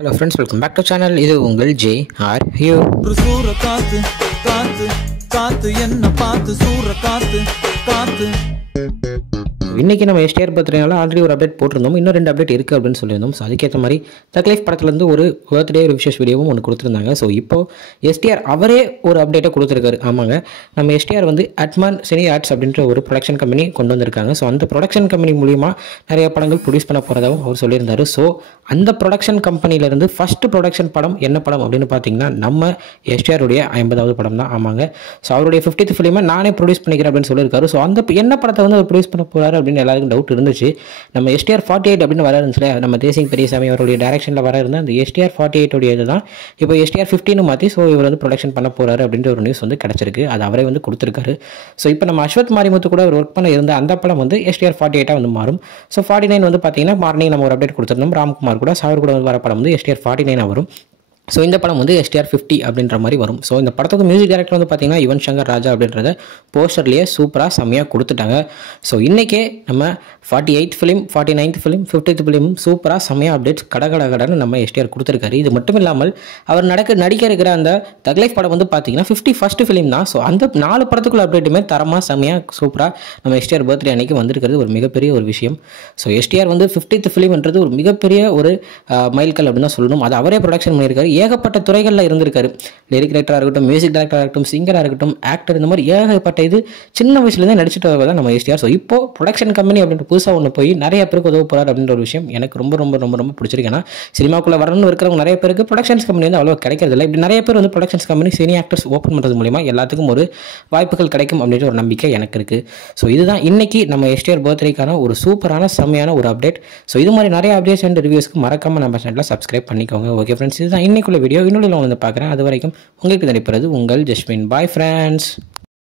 Hello friends, welcome back to channel. இது உங்கள் JRU. ஒரு சூற காத்து காத்து காத்து என்ன பார்த்து சூற காத்து காத்து. இன்றைக்கி நம்ம எஸ்டிஆர் பர்த்டேனால ஆல்ரெடி ஒரு அப்டேட் போட்டிருந்தோம். இன்னும் 2 அப்டேட் இருக்குது அப்படின்னு சொல்லியிருந்தோம். ஸோ அதுக்கேற்ற மாதிரி தக் லைஃப் படத்துலேருந்து ஒரு பர்த்டே ஒரு விஷஸ் வீடியோவும் ஒன்று கொடுத்துருந்தாங்க. ஸோ இப்போது எஸ்டிஆர் அவரே ஒரு அப்டேட்டை கொடுத்துருக்காரு. ஆமாங்க, நம்ம எஸ்டிஆர் வந்து அட்மான் சினி ஆர்ட்ஸ் அப்படின்ற ஒரு ப்ரொடக்ஷன் கம்பெனி கொண்டு வந்திருக்காங்க. ஸோ அந்த ப்ரொடக்ஷன் கம்பெனி மூலிமா நிறைய படங்கள் ப்ரொடியூஸ் பண்ண போகிறதாகவும் அவர் சொல்லியிருந்தார். ஸோ அந்த ப்ரொடக்ஷன் கம்பெனியிலேருந்து ஃபஸ்ட்டு ப்ரொடக்ஷன் படம் என்ன படம் அப்படின்னு பார்த்தீங்கன்னா நம்ம எஸ்டிஆருடைய 50வது படம் தான். ஆமாங்க, ஸோ அவருடைய 50th ஃபிலிமை நானே ப்ரொடியூஸ் பண்ணிக்கிறேன் அப்படின்னு சொல்லியிருக்காரு. ஸோ அந்த என்ன படத்தை வந்து அவர் ப்ரொடியூஸ் பண்ண போகிறாரு அப்படின்னு எல்லாருக்கும் டவுட் இருந்துச்சு. நம்ம எஸ்டிஆர் 48 அப்படின்னு வர இருந்துச்சு, நம்ம தேசிங் பெரியசாமி அவருடைய டைரக்ஷனில் வர இருந்த அந்த எஸ்டிஆர் 48 உடைய இதுதான் இப்போ எஸ்டிஆர் 15 மாற்றி ஸோ இவர் வந்து ப்ரொடக்ஷன் பண்ண போகிறாரு அப்படின்ற ஒரு நியூஸ் வந்து கிடச்சிருக்கு. அது அவரே வந்து கொடுத்துருக்காரு. ஸோ இப்போ நம்ம அஸ்வத் மாரிமுத்து கூட ஒரு ஒர்க் பண்ண இருந்த அந்த படம் வந்து எஸ்டிஆர் 48 வந்து மாறும். ஸோ 49 வந்து பார்த்தீங்கன்னா மார்னிங் நம்ம ஒரு அப்டேட் கொடுத்துருந்தோம். ராம்குமார் கூட சார் கூட வந்து வர படம் வந்து எஸ்டிஆர் 49 வரும். ஸோ இந்த படம் வந்து எஸ்டிஆர் 50 அப்படின்ற மாதிரி வரும். ஸோ இந்த படத்துக்கு மியூசிக் டைரக்டர் வந்து பார்த்தீங்கன்னா யுவன் சங்கர் ராஜா அப்படின்றத போஸ்டர்லேயே சூப்பராக செம்மையாக கொடுத்துட்டாங்க. ஸோ இன்றைக்கே நம்ம 48th film, 49th film, 50th film சூப்பராக செம்மையாக அப்டேட்ஸ் கடன்னு நம்ம எஸ்டிஆர் கொடுத்துருக்காரு. இது மட்டும் இல்லாமல் அவர் நடிக்க இருக்கிற அந்த தக் லைஃப் படம் வந்து பார்த்தீங்கன்னா 51st ஃபிலிம் தான். ஸோ அந்த 4 படத்துக்குள்ள அப்டேட்டுமே தரமாக செம்மையாக சூப்பராக நம்ம எஸ்டிஆர் பர்த்டே அன்னைக்கு வந்திருக்கிறது ஒரு மிகப்பெரிய ஒரு விஷயம். ஸோ எஸ்டிஆர் வந்து 50th ஃபிலிம்ன்றது ஒரு மிகப்பெரிய ஒரு மைல்கல் அப்படின்னு தான் சொல்லணும். அது அவரே ப்ரொடக்ஷன் பண்ணியிருக்காரு. ஏகப்பட்ட துறைகளில் இருந்திருக்காரு. லிரிக் ரைட்டராக இருக்கட்டும், மியூசிக் டைரக்டராக இருக்கட்டும், சிங்கராக இருக்கட்டும், ஆக்டர், இந்த மாதிரி ஏகப்பட்ட இது சின்ன வயசுலேருந்து நடிச்சுட்டு வரதான் நம்ம எஸ்டிஆர். ஸோ இப்போ ப்ரொடக்ஷன் கம்பெனி அப்படின்ற புதுசாக ஒன்று போய் நிறைய பேருக்கு உதவ போகிறார் அப்படின்ற ஒரு விஷயம் எனக்கு ரொம்ப ரொம்ப ரொம்ப ரொம்ப பிடிச்சிருக்கு. ஏன்னா சினிமாக்குள்ளே வரணும்னு இருக்கிறவங்க நிறைய பேருக்கு ப்ரொடக்ஷன்ஸ் கம்பெனி வந்து அவ்வளோ கிடைக்கிறதில்ல. இப்படி நிறைய பேர் வந்து productions company cine actors open பண்ணுறது மூலிமா எல்லாத்துக்கும் ஒரு வாய்ப்புகள் கிடைக்கும் அப்படின்ற ஒரு நம்பிக்கை எனக்கு இருக்குது. ஸோ இதுதான் இன்னைக்கு நம்ம எஸ்டிஆர் பர்த்டேக்கான ஒரு சூப்பரான செம்மையான ஒரு அப்டேட். ஸோ இது மாதிரி நிறைய அப்டேட்ஸ் அண்ட் ரிவ்யூஸ்க்கு மறக்காமல் நம்ம சேனலில் சப்ஸ்கிரைப் பண்ணிக்கோங்க. ஓகே ஃப்ரெண்ட்ஸ், இதுதான் இன்னைக்குள்ள வீடியோ. இன்னொரு வந்து பார்க்குறேன். அது வரைக்கும் உங்களுக்கு நினைப்பது உங்கள் ஜஸ்மின். Bye friends.